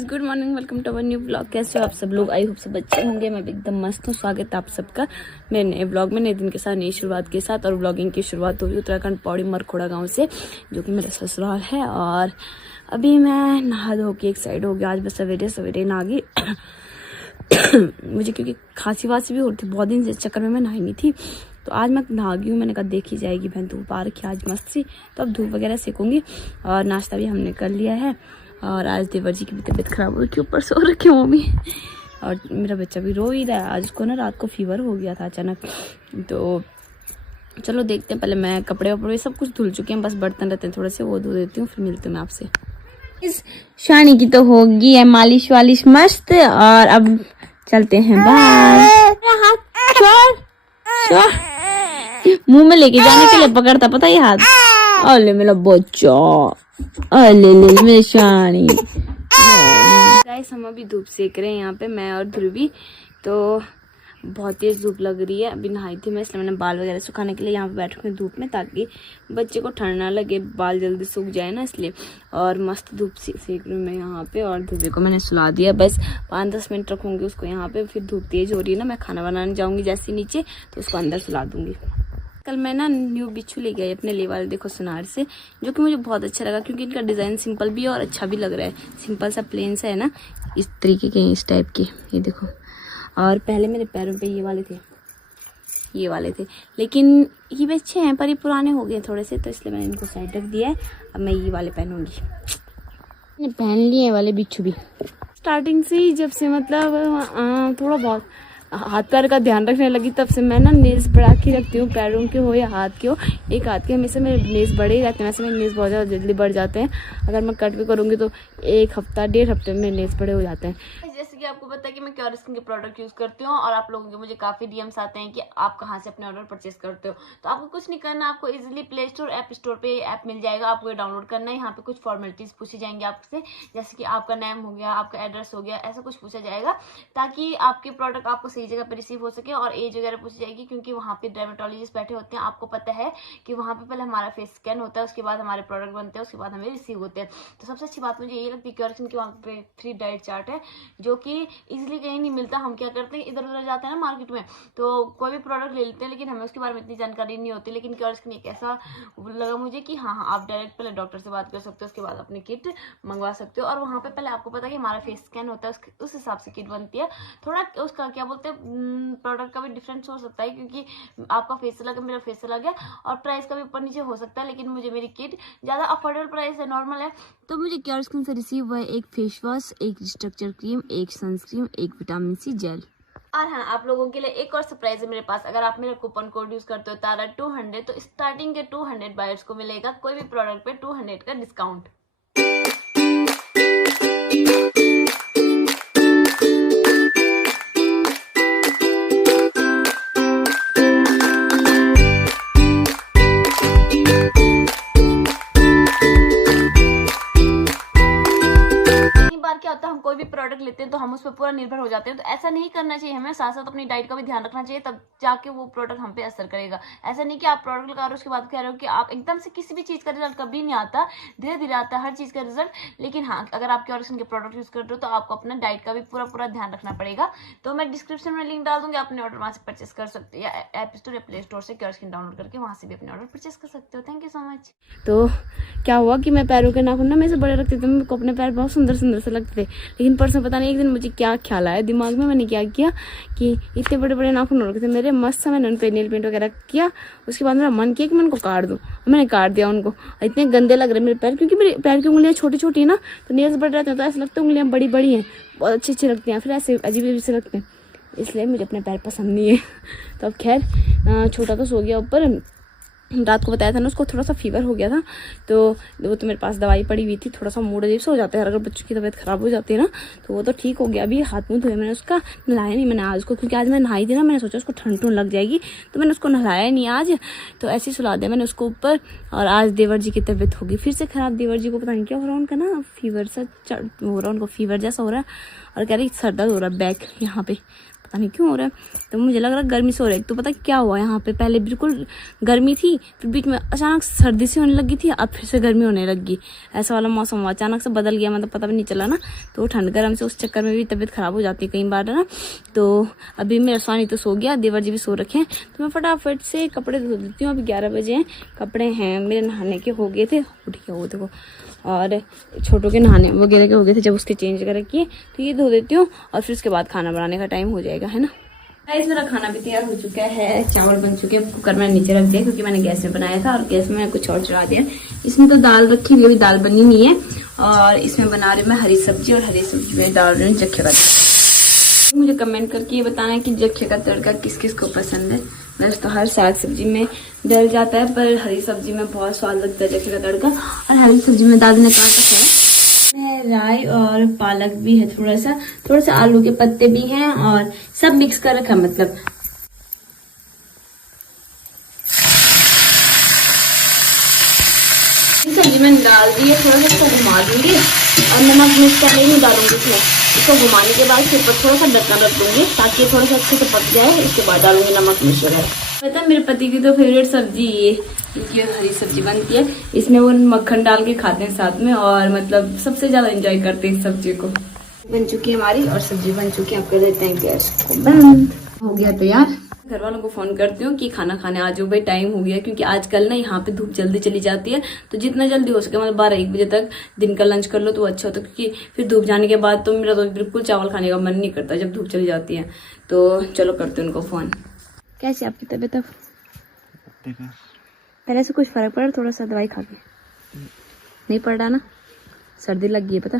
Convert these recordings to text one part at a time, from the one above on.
Guys, good morning, welcome to our new blog. कैसे हो आप सब लोग? आई होप सब अच्छे होंगे। मैं भी एकदम मस्त हूँ। स्वागत है आप सबका मेरे नए ब्लॉग में, नए दिन के साथ, नई शुरुआत के साथ। और ब्लॉगिंग की शुरुआत हुई उत्तराखंड पौड़ी मरखोड़ा गांव से, जो कि मेरा ससुराल है। और अभी मैं नहा धो के एक साइड हो गया। आज बस सवेरे सवेरे नहा गई मुझे क्योंकि खांसी वासी भी हो रही थी बहुत दिन से, चक्कर में मैं नहाई नहीं थी। तो आज मैं नहा गई हूँ। मैंने कहा देखी जाएगी, बहन धूप आ रखी आज मस्त सी, तो अब धूप वगैरह सेकूंगी। और नाश्ता भी हमने कर लिया है। और आज देवर जी की भी तबीयत खराब हो रही, ऊपर सो रखी हूँ अभी। और मेरा बच्चा भी रो ही रहा है। आज उसको ना रात को फीवर हो गया था अचानक। तो चलो देखते हैं। पहले मैं कपड़े वपड़े सब कुछ धुल चुके हैं, बस बर्तन रहते हैं थोड़े से, वो धो देती हूँ, फिर मिलती हूँ मैं आपसे। इस शानी की तो होगी है मालिश वालिश मस्त। और अब चलते हैं बाहर। मुंह में लेके जाने के लिए पकड़ता, पता है हाथ। अले मेरा बच्चा, अले ले मेरी शानी। गाइस, हम अभी धूप सेक रहे हैं यहाँ पे, मैं और ध्रुवी। तो बहुत तेज धूप लग रही है। अभी नहाई थी मैं, इसलिए मैंने बाल वगैरह सुखाने के लिए यहाँ पे बैठ गई धूप में, ताकि बच्चे को ठंड ना लगे, बाल जल्दी सूख जाए ना, इसलिए। और मस्त धूप सेक रही हूँ मैं यहाँ पे। और ध्रुवी को मैंने सुला दिया, बस 5-10 मिनट रखूंगी उसको यहाँ पे। फिर धूप तेज हो रही है ना, मैं खाना बनाने जाऊंगी जैसे नीचे, तो उसको अंदर सुला दूंगी। कल मैं ना न्यू बिच्छू ले गई अपने ले वाले, देखो सुनार से, जो कि मुझे बहुत अच्छा लगा, क्योंकि इनका डिज़ाइन सिंपल भी है और अच्छा भी लग रहा है। सिंपल सा प्लेन सा है ना, इस तरीके के, इस टाइप के, ये देखो। और पहले मेरे पैरों पे ये वाले थे, लेकिन ये भी अच्छे हैं, पर ये पुराने हो गए थोड़े से, तो इसलिए मैंने इनको साइड रख दिया है। अब मैं ये वाले पहनूंगी। मैंने पहन लिए हैं वाले बिच्छू भी स्टार्टिंग से ही, जब से मतलब थोड़ा बहुत हाथ पैर का ध्यान रखने लगी, तब से मैं ना नेल्स बढ़ा के रखती हूँ, पैरों के हो या हाथ के हो। एक हाथ के हमेशा मेरे नेल्स बढ़े ही रहते हैं, वैसे मेरे नेल्स बहुत ज़्यादा जल्दी बढ़ जाते हैं। अगर मैं कट भी करूँगी तो 1 हफ्ता 1.5 हफ्ते में नेल्स बड़े हो जाते हैं। जैसे कि आपको पता है कि मैं क्योर स्किन के प्रोडक्ट यूज करती हूँ, और आप लोगों के मुझे काफी डीएम्स आते हैं कि आप कहाँ से अपने ऑर्डर परचेस करते हो। तो आपको कुछ नहीं करना, आपको easily play store app store पे ऐप मिल जाएगा, आपको ये डाउनलोड करना है। यहाँ पे कुछ फॉर्मेलिटीज पूछी जाएंगी आपसे, जैसे कि आपका नेम हो गया, आपका एड्रेस हो गया, ऐसा कुछ पूछा जाएगा, ताकि आपके प्रोडक्ट आपको सही जगह पे रिसीव हो सके। और एज वगैरह पूछी जाएगी, क्योंकि वहाँ पे डर्मेटोलॉजिस्ट बैठे होते हैं। आपको पता है कि वहाँ पे पहले हमारा फेस स्कैन होता है, उसके बाद हमारे प्रोडक्ट बनते हैं, उसके बाद हमें रिसीव होते हैं। तो सबसे अच्छी बात मुझे ये लगती है क्योर स्किन की, वहाँ पे 3 डाइट चार्ट है, जो कि इजिली कहीं नहीं मिलता। हम क्या करते हैं, इधर उधर जाते हैं ना मार्केट में, तो कोई भी प्रोडक्ट ले लेते हैं, लेकिन हमें उसके बारे में इतनी जानकारी नहीं होती। लेकिन क्योर स्किन एक ऐसा लगा मुझे कि हाँ, आप डायरेक्ट पहले डॉक्टर से बात कर सकते हो, उसके बाद अपनी किट मंगवा सकते हो। और वहाँ पे पहले आपको पता है कि हमारा फेस स्कैन होता है, उस हिसाब से किट बनती है। थोड़ा उसका क्या बोलते हैं, प्रोडक्ट का भी डिफरेंस हो सकता है, क्योंकि आपका फेस अलग है, मेरा फेस अलग है, और प्राइस का भी ऊपर नीचे हो सकता है। लेकिन मुझे मेरी किट ज़्यादा अफोर्डेबल प्राइस है, नॉर्मल है। तो मुझे क्योर स्किन से रिसीव हुआ है एक फेस वॉश, एक स्ट्रक्चर क्रीम, एक सनस्क्रीन, एक विटामिन सी जेल। और हाँ, आप लोगों के लिए एक और सरप्राइज है मेरे पास। अगर आप मेरा कूपन कोड यूज करते हो तारा 200, तो स्टार्टिंग के 200 बायर्स को मिलेगा कोई भी प्रोडक्ट पे 200 का डिस्काउंट। क्या होता है, हम कोई भी प्रोडक्ट लेते हैं तो हम उस पर पूरा निर्भर हो जाते हैं। तो ऐसा नहीं करना चाहिए, हमें साथ साथ अपनी डाइट का भी ध्यान रखना चाहिए, तब जाके वो प्रोडक्ट हम पे असर करेगा। ऐसा नहीं कि आप प्रोडक्ट लगा रहे हो उसके बाद कह रहे हो कि आप एकदम से, किसी भी चीज़ का रिजल्ट कभी नहीं आता, धीरे धीरे आता है हर चीज़ का रिजल्ट। लेकिन हाँ, अगर आप क्योर स्किन के प्रोडक्ट यूज कर रहे हो तो आपको अपना डाइट का भी पूरा ध्यान रखना पड़ेगा। तो मैं डिस्क्रिप्शन में लिंक डाल दूंगी, अपने ऑर्डर वहाँ से परचेस कर सकते हो, या ऐप स्टोर या प्ले स्टोर से क्योर स्किन डाउनलोड करके वहाँ से भी अपने ऑर्डर परचेस कर सकते हो। Thank you so much. तो क्या हुआ कि मैं पैरों के नाखून ना मेरे से बड़े रखते थे, मेरे को अपने पैर बहुत सुंदर सुंदर से लगते थे। लेकिन परसों पता नहीं एक दिन मुझे क्या ख्याल आया दिमाग में, मैंने क्या किया कि इतने बड़े बड़े नाखून हो रखे थे मेरे, मस्त सा मैंने उन पे नेल पेंट वगैरह किया। उसके बाद मेरा मन किया कि मैं उनको काट दूँ, मैंने काट दिया उनको। इतने गंदे लग रहे मेरे पैर, क्योंकि मेरे पैर की उंगलियाँ छोटी छोटी है ना, तो नेल्स बड़े रहते हैं, तो ऐसा लगता है उंगलियाँ बड़ी बड़ी हैं, बहुत अच्छे अच्छे लगते हैं, फिर ऐसे अजीब अजीब से लगते हैं, इसलिए मुझे अपने पैर पसंद नहीं है। तो अब खैर, छोटा तो सो गया ऊपर। रात को बताया था ना उसको थोड़ा सा फीवर हो गया था, तो वो तो मेरे पास दवाई पड़ी हुई थी। थोड़ा सा मूड अजीब से हो जाता है अगर बच्चों की तबीयत खराब हो जाती है ना, तो वो तो ठीक हो गया। अभी हाथ मुँह धोए मैंने, उसका नहलाया नहीं मैंने आज को, क्योंकि आज मैं नहाई थी ना, मैंने सोचा उसको ठंड लग जाएगी, तो मैंने उसको नहलाया नहीं आज, तो ऐसे ही सुला दिया मैंने उसको ऊपर। और आज देवर जी की तबीयत होगी फिर से खराब। देवर जी को पता नहीं क्या हो रहा है, उनका ना फीवर सा हो रहा है, उनको फीवर जैसा हो रहा है, और कह रही सर दर्द हो रहा है बैक यहाँ पे, पता नहीं क्यों हो रहा है। तो मुझे लग रहा है गर्मी से हो रही है। तो पता क्या हुआ यहाँ पे, पहले बिल्कुल गर्मी थी, फिर बीच में अचानक सर्दी सी होने लगी थी, अब फिर से गर्मी होने लगी। ऐसा वाला मौसम हुआ, अचानक से बदल गया, मतलब पता भी नहीं चला ना। तो ठंड गर्म से उस चक्कर में भी तबीयत खराब हो जाती है कई बार ना। तो अभी मेरा स्वानी तो सो गया, देवर जी भी सो रखे हैं। तो मैं फटाफट से कपड़े धो देती हूँ। अभी 11 बजे हैं, कपड़े हैं मेरे नहाने के हो गए थे, उठ गया वो देखो, और छोटों के नहाने वगैरह के हो गए थे जब उसके चेंज कर रखी है। तो ये धो देती हूँ और फिर उसके बाद खाना बनाने का टाइम हो जाएगा, है ना। गाइस मेरा खाना भी तैयार हो चुका है, चावल बन चुके हैं, कुकर मैंने नीचे रख दिया क्योंकि मैंने गैस में बनाया था और गैस में कुछ और चढ़ा दिया। इसमें तो दाल रखी हुई, अभी दाल बनी नहीं है। और इसमें बना रही मैं हरी सब्जी, और हरी सब्जी में डाल रही हूँ जखे का तड़का। मुझे कमेंट करके ये बताना है कि जखे का तड़का किस किस को पसंद है। वैसे तो हर साग सब्जी में डल जाता है, पर हरी सब्जी में बहुत स्वाद लगता है जखे का तड़का। और हरी सब्जी में दादी ने कहा है राई और पालक भी है, थोड़ा सा आलू के पत्ते भी हैं, और सब मिक्स कर रखा, मतलब सब्जी मैंने डाल दी है। थोड़ा सा इसको घुमा दूंगी और नमक मिर्च पहले नहीं डालूंगी इसमें। इसको घुमाने के बाद फिर थोड़ा सा ढक्कन रख दूंगी ताकि थोड़ा सा अच्छे से पक जाए। इसके बाद डालूंगी नमक मिर्च वगैरह। पता है मेरे पति की तो फेवरेट सब्जी ये हरी सब्जी बनती है। इसमें वो मक्खन डाल के खाते हैं साथ में, और मतलब सबसे ज्यादा एंजॉय करते हैं इस सब्जी को। बन चुकी है हमारी और सब्जी बन चुकी है। आप कर देते हैं गैस को बंद। हो गया तैयार। घर वालों को फोन करती हूँ कि खाना खाने आ जाओ भाई, टाइम हो गया। क्योंकि आजकल ना यहाँ पे धूप जल्दी चली जाती है, तो जितना जल्दी हो सके मतलब 12-1 बजे तक दिन का लंच कर लो तो अच्छा होता है। क्योंकि फिर धूप जाने के बाद तो मेरा तो बिल्कुल चावल खाने का मन नहीं करता जब धूप चली जाती है। तो चलो करते हैं उनको फोन। कैसी आपकी तबीयत अब? पहले से कुछ फर्क पड़ा? थोड़ा सा दवाई खा के नहीं पड़ रहा ना? सर्दी लग गई है पता,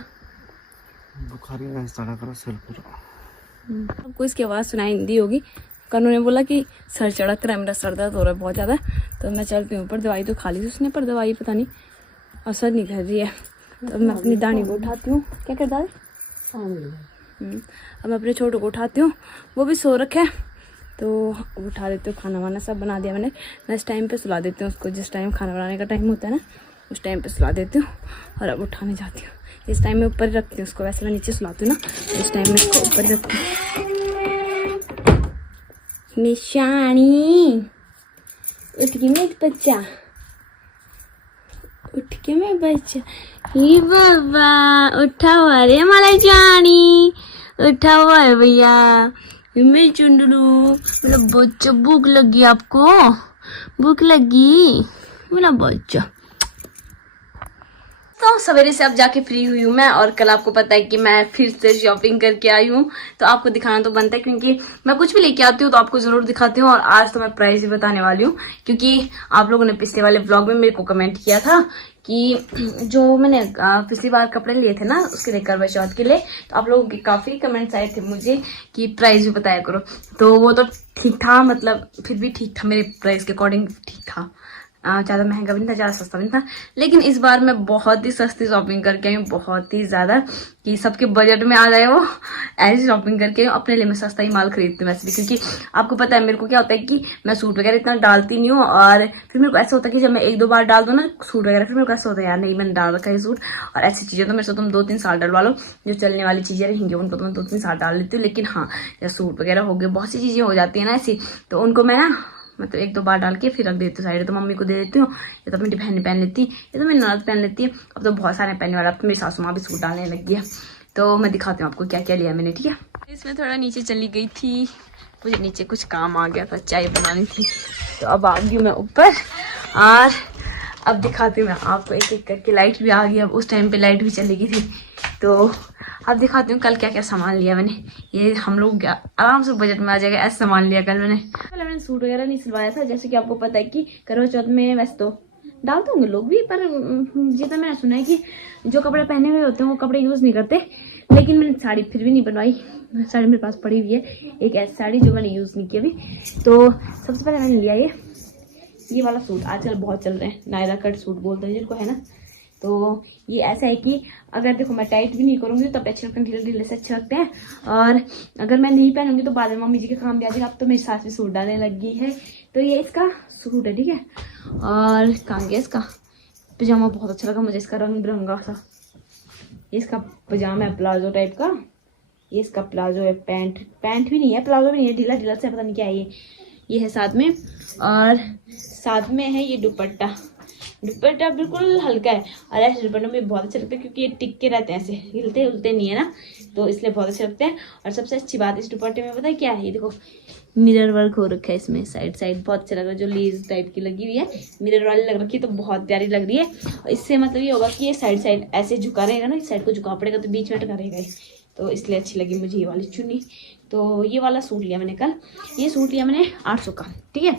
बुखार आपको इसकी आवाज़ सुनाई दी होगी। कनु ने बोला कि सर चढ़क रहा है, मेरा सर दर्द हो रहा है बहुत ज़्यादा। तो मैं चलती हूँ ऊपर, दवाई तो खा ली थी उसने, पर दवाई पता नहीं असर नहीं कर रही है। तो मैं अपनी दानी को उठाती हूँ। क्या कर दादी? अब मैं अपने छोटू को उठाती हूँ, वो भी सो रखे है। तो उठा देती हूँ, खाना वाना सब बना दिया मैंने। मैं इस टाइम पे सुला देती हूँ उसको, जिस टाइम खाना बनाने का टाइम होता है ना उस टाइम पे सुला देती हूँ। और अब उठाने जाती हूँ। इस टाइम में ऊपर रखती हूँ उसको, वैसे मैं नीचे सुलाती हूँ ना, इस टाइम में इसको ऊपर रखती हूँ। निशानी उठ के मेरे बच्चा, उठ के मेरे बच्चा, ही बाबा उठा हुआ रे हमारा जानी, उठा हुआ है भैया मेरी चुंडलू। मेरा बच्चा, भूख लगी आपको? भूख लगी मेरा बच्चा। तो सवेरे से अब जाके फ्री हुई हूँ मैं, और कल आपको पता है कि मैं फिर से शॉपिंग करके आई हूँ। तो आपको दिखाना तो बनता है, क्योंकि मैं कुछ भी लेके आती हूँ तो आपको जरूर दिखाती हूँ। और आज तो मैं प्राइस भी बताने वाली हूँ, क्योंकि आप लोगों ने पिछले वाले ब्लॉग में मेरे को कमेंट किया था कि जो मैंने पिछली बार कपड़े लिए थे ना उसके लिए, करवा चौथ के लिए, तो आप लोगों के काफी कमेंट्स आए थे मुझे कि प्राइस भी बताया करो। तो वो तो ठीक था, मतलब फिर भी ठीक था, मेरे प्राइस के अकॉर्डिंग ठीक था। ज़्यादा महंगा भी नहीं था, ज़्यादा सस्ता भी नहीं था। लेकिन इस बार मैं बहुत ही सस्ती शॉपिंग करके आई हूँ, बहुत ही ज़्यादा, कि सबके बजट में आ जाए वो, ऐसी शॉपिंग करके आई हूँ। अपने लिए मैं सस्ता ही माल खरीदती हूँ वैसे भी, क्योंकि आपको पता है मेरे को क्या होता है कि मैं सूट वगैरह इतना डालती नहीं हूँ। और फिर मेरे को ऐसा होता है कि जब मैं 1-2 बार डाल दूँ ना सूट वगैरह, फिर मेरे को ऐसा होता है यार नहीं मैंने डाल रखा है सूट। और ऐसी चीज़ें तो मेरे से तुम 2-3 साल डलवा लो, जो चलने वाली चीज़ें रहेंगी उनको तो मैं 2-3 साल डाल लेती हूँ। लेकिन हाँ, जैसे सूट वगैरह हो गए, बहुत सी चीज़ें हो जाती है ना ऐसी, तो उनको मैं ना मतलब 1-2 बार डाल के फिर रख देती हूँ साइड। तो मम्मी को दे देती हूँ, या तो मेरी बहन पहन लेती है, या तो मेरी ननद पहन लेती है। अब तो बहुत सारे पहनने वाला, अब तो मेरी सासू माँ भी सूट डालने लग गई है। तो मैं दिखाती हूँ आपको क्या क्या लिया मैंने, ठीक है। इसमें थोड़ा नीचे चली गई थी, मुझे नीचे कुछ काम आ गया था, चाय बनानी थी, तो अब आ गई मैं ऊपर। और अब दिखाती हूँ मैं आपको एक एक करके। लाइट भी आ गई, अब उस टाइम पे लाइट भी चली गई थी। तो अब दिखाती हूँ कल क्या क्या सामान लिया मैंने। ये हम लोग आराम से बजट में आ जाएगा, ऐसा सामान लिया कल मैंने। पहले मैंने सूट वगैरह नहीं सिलवाया था, जैसे कि आपको पता है कि करवा चौथ में वैसे तो डालते होंगे लोग भी, पर जितना मैंने सुना है कि जो कपड़े पहने हुए होते हैं वो कपड़े यूज़ नहीं करते। लेकिन मैंने साड़ी फिर भी नहीं बनवाई, साड़ी मेरे पास पड़ी हुई है, एक ऐसी साड़ी जो मैंने यूज़ नहीं की अभी। तो सबसे पहले मैंने लिया ये वाला सूट, आजकल बहुत चल रहे हैं, नायरा कट सूट बोलते हैं जिनको, है ना। तो ये ऐसा है कि अगर देखो मैं टाइट भी नहीं करूँगी तब अच्छे लगते हैं, ढीले ढीले से अच्छे लगते हैं। और अगर मैं नहीं पहनूंगी तो बाद में मम्मी जी के काम भी आ जाएगा। अब तो मेरी सास भी सूट डालने लग गई है। तो ये इसका सूट है, ठीक है। और कहाँ गया इसका पजामा, बहुत अच्छा लगा मुझे इसका, रंग बिरंगा सा। इसका पजामा है प्लाजो टाइप का, ये इसका प्लाजो है, पैंट भी नहीं है, प्लाजो भी नहीं है, ढीला ढीला से पता नहीं क्या है ये है साथ में। और साथ में है ये दुपट्टा बिल्कुल हल्का है। और ऐसे दुपट्टे में बहुत अच्छे लगते हैं क्योंकि ये टिक के रहते हैं, ऐसे हिलते उलते नहीं है ना, तो इसलिए बहुत अच्छे लगते हैं। और सबसे अच्छी बात इस दुपट्टे में पता है क्या है, ये देखो मिरर वर्क हो रखा है इसमें, साइड बहुत अच्छा लग रहा है, जो लेस टाइप की लगी हुई है, मिरर वाली लग रखी है, तो बहुत प्यारी लग रही है। और इससे मतलब ये होगा कि ये साइड ऐसे झुका रहेगा ना, इस साइड को झुका पड़ेगा तो बीच में टका रहेगा, तो इसलिए अच्छी लगी मुझे ये वाली चुन्नी। तो ये वाला सूट लिया मैंने कल, ये सूट लिया मैंने 800 का, ठीक है,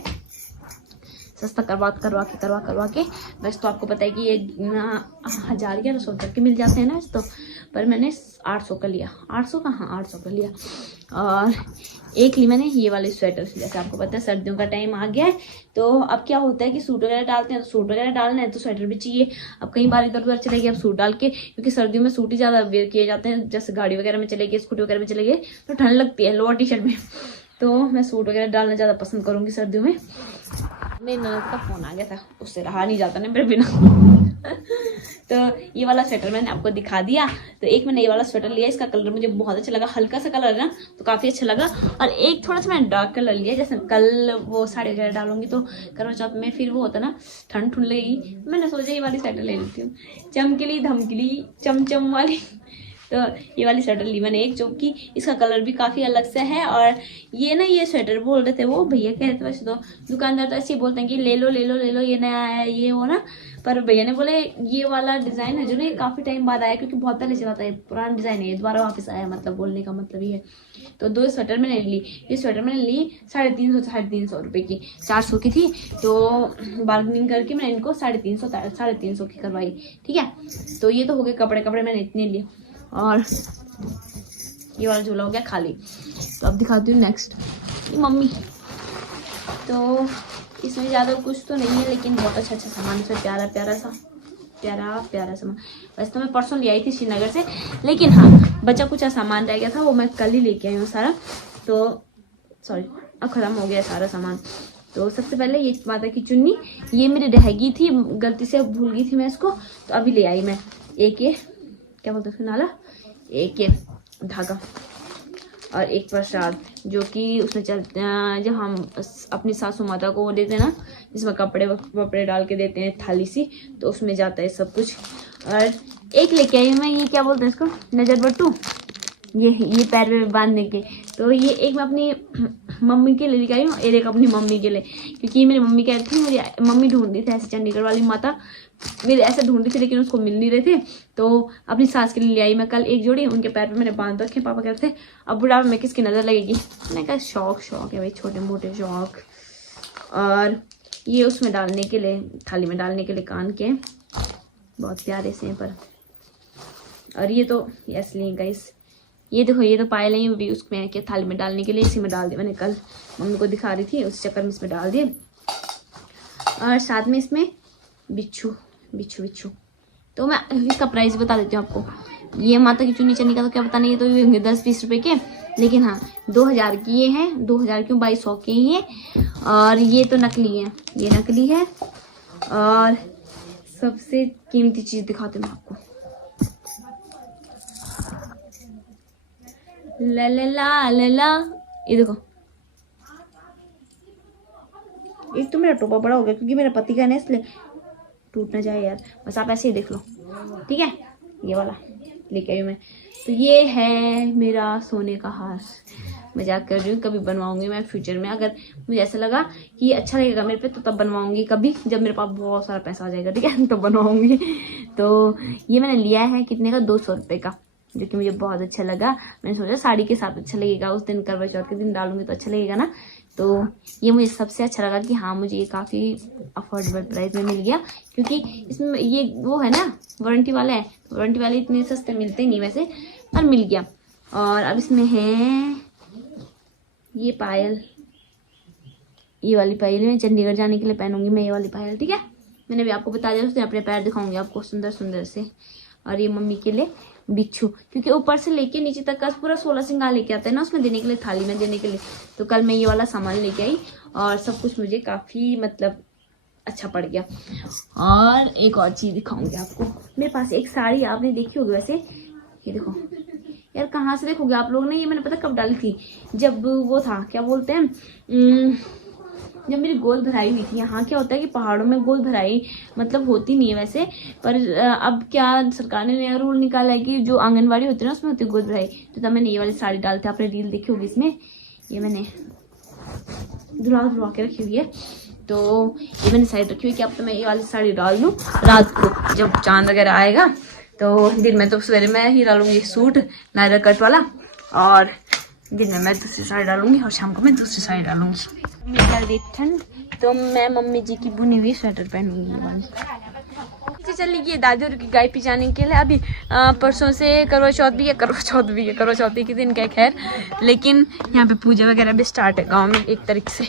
सस्ता करवा के। वैसे तो आपको पता है कि ये 1000 या 200 तक के मिल जाते हैं ना तो, पर मैंने 800 का लिया, 800 का, हाँ 800 का लिया। और एक ली मैंने ये वाले स्वेटर, जैसे आपको पता है सर्दियों का टाइम आ गया है, तो अब क्या होता है कि सूट वगैरह डालते हैं, तो सूट वगैरह डालना है तो स्वेटर भी चाहिए। अब कई बार इधर उधर चले गए अब सूट डाल के, क्योंकि सर्दियों में सूट ही ज़्यादा वेयर किए जाते हैं, जैसे गाड़ी वगैरह में चले गए, स्कूटी वगैरह में चले गए तो ठंड लगती है लोअर टी शर्ट में, तो मैं सूट वगैरह डालना ज़्यादा पसंद करूँगी सर्दियों में। मेरी ननद का फोन आ गया था, उससे रहा नहीं जाता ना मेरे बिना। तो ये वाला स्वेटर मैंने आपको दिखा दिया। तो एक मैंने ये वाला स्वेटर लिया, इसका कलर मुझे बहुत अच्छा लगा, हल्का सा कलर है ना, तो काफ़ी अच्छा लगा। और एक थोड़ा सा मैंने डार्क कलर लिया, जैसे कल वो साड़ी वगैरह डालूंगी तो करवा चौथ में फिर वो होता ना ठंड लगेगी, मैंने सोचा ये वाली स्वेटर ले लेती हूँ, चमकीली धमकीली चमचम वाली। तो ये वाली स्वेटर ली मैंने एक, जो कि इसका कलर भी काफ़ी अलग से है। और ये ना ये स्वेटर बोल रहे थे वो भैया, कह रहे थे, वैसे तो दुकानदार तो ऐसे ही बोलते हैं कि ले लो ये नया आया है ये वो ना, पर भैया ने बोले ये वाला डिज़ाइन है जो ना ये काफ़ी टाइम बाद आया, क्योंकि बहुत पहले चला था, ये पुराना डिज़ाइन है, दोबारा वापस आया, मतलब बोलने का मतलब ये है। तो 2 स्वेटर मैंने ली, ये स्वेटर मैंने ली 350 रुपये की, 400 की थी, तो बार्गेनिंग करके मैंने इनको 350 की करवाई, ठीक है। तो ये तो हो गए कपड़े मैंने इतने लिए। और ये वाला झोला हो गया खाली। तो अब दिखाती हूँ नेक्स्ट मम्मी। तो इसमें ज़्यादा कुछ तो नहीं है, लेकिन बहुत अच्छा सामान, इसमें प्यारा सामान। वैसे तो मैं परसों ले आई थी श्रीनगर से, लेकिन हाँ बचा कुछ सामान रह गया था, वो मैं कल ही लेके आई हूँ सारा, तो सॉरी अब ख़त्म हो गया सारा सामान। तो सबसे पहले ये माता की चुन्नी, ये मेरी रह गई थी, गलती से भूल गई थी मैं इसको, तो अभी ले आई मैं। एक ये क्या बोलते हैं उसका नाला, एक ये धागा, और एक प्रसाद जो कि उसमें चलते हैं, जब हम अपनी सासू माता को वो देते हैं ना, जिसमें कपड़े डाल के देते हैं थाली सी, तो उसमें जाता है सब कुछ। और एक लेके आई मैं, ये क्या बोलते हैं इसको, नजर बट्टू, ये पैर में बांधने के। तो ये एक मैं अपनी मम्मी के लिए लेके आई हूँ, और एक अपनी मम्मी के लिए, क्योंकि मेरी मम्मी कह रही थी, मेरी मम्मी ढूंढ रही थी ऐसे, चंडीगढ़ वाली माता मेरे ऐसे ढूंढ रही थी, लेकिन उसको मिल नहीं रहे थे, तो अपनी सास के लिए ले आई मैं कल एक जोड़ी। उनके पैर पे मैंने बांध रखे, पापा कहते थे अब बुढ़ापे में किसकी नज़र लगेगी, मैंने कहा शौक है भाई, छोटे मोटे शौक। और ये उसमें डालने के लिए, थाली में डालने के लिए कान के, बहुत प्यारे से हैं पर। और ये तो असली गाइस, ये देखो, ये तो पायल है, भी उसमें क्या थाली में डालने के लिए, इसी में डाल दिया मैंने, कल मम्मी को दिखा रही थी, उस चक्कर में इसमें डाल दिए। और साथ में इसमें बिच्छू। तो मैं इसका प्राइस बता देती हूँ आपको। ये माता की चुन्नी चन्नी का तो क्या पता नहीं, ये तो ये होंगे 10-20 रुपए के, लेकिन हाँ 2000 की ये हैं, 2000 क्यों 2200 के ही हैं। और ये तो नकली है, ये नकली है। और सबसे कीमती चीज दिखाती हूँ मैं आपको, ला, ये देखो, एक तो मेरा टोपा बड़ा हो गया क्योंकि मेरा पति का है ना, इसलिए टूट ना जाए यार, बस आप ऐसे ही देख लो, ठीक है। ये वाला लेके आई मैं, तो ये है मेरा सोने का हार, मजाक कर रही हूँ, कभी बनवाऊंगी मैं फ्यूचर में, अगर मुझे ऐसा लगा कि ये अच्छा लगेगा मेरे पे तो तब बनवाऊंगी, कभी जब मेरे पास बहुत सारा पैसा आ जाएगा, ठीक है, तो बनवाऊंगी। तो ये मैंने लिया है कितने का, 200 रुपये का, जो कि मुझे बहुत अच्छा लगा। मैंने सोचा साड़ी के साथ अच्छा लगेगा, उस दिन करवा चौथ के दिन डालूंगी तो अच्छा लगेगा ना, तो ये मुझे सबसे अच्छा लगा कि हाँ मुझे ये काफ़ी अफोर्डेबल प्राइस में मिल गया, क्योंकि इसमें ये वो है ना वारंटी वाला है, वारंटी वाले इतने सस्ते मिलते नहीं वैसे, पर मिल गया। और अब इसमें है ये पायल, ये वाली पायल मैं चंडीगढ़ जाने के लिए पहनूंगी मैं, ये वाली पायल, ठीक है। मैंने भी आपको बता दिया, उसने अपने पैर दिखाऊंगी आपको सुंदर सुंदर से। और ये मम्मी के लिए बिच्छू, क्योंकि ऊपर से लेके नीचे तक का पूरा 16 श्रृंगार लेके आते हैं ना उसमें देने के लिए, थाली में देने के लिए। तो कल मैं ये वाला सामान लेके आई और सब कुछ मुझे काफ़ी मतलब अच्छा पड़ गया। और एक और चीज़ दिखाऊंगी आपको, मेरे पास एक साड़ी आपने देखी होगी वैसे, ये देखो, यार कहाँ से देखोगे आप लोग ने, ये मैंने पता कब डाली थी, जब वो था क्या बोलते हैं, जब मेरी गोद भराई हुई थी। यहाँ क्या होता है कि पहाड़ों में गोद भराई मतलब होती नहीं है वैसे, पर अब क्या सरकार ने नया रूल निकाला है कि जो आंगनवाड़ी होती है ना उसमें होती है गोद भराई। तो तब मैंने ये वाली साड़ी डालते, आपने रील देखी होगी इसमें, ये मैंने धुलवा के रखी हुई है। तो ये मैंने साइड रखी हुई कि अब तो मैं ये वाली साड़ी डाल दूँ रात को जब चांद वगैरह आएगा। तो दिन में तो सवेरे मैं ही डालूंगी सूट नायरा कट वाला, और दिन में मैं दूसरी साड़ी डालूंगी और शाम को मैं दूसरी साड़ी डालूंगी। निकल रही ठंड तो मैं मम्मी जी की बुनी हुई स्वेटर पहनूंगी। चली गई दादी और की गाय पिजाने के लिए। अभी परसों से करवा चौथ भी है, करवा चौथ के दिन क्या खैर, लेकिन यहाँ पे पूजा वगैरह भी स्टार्ट है गाँव में 1 तारीख से।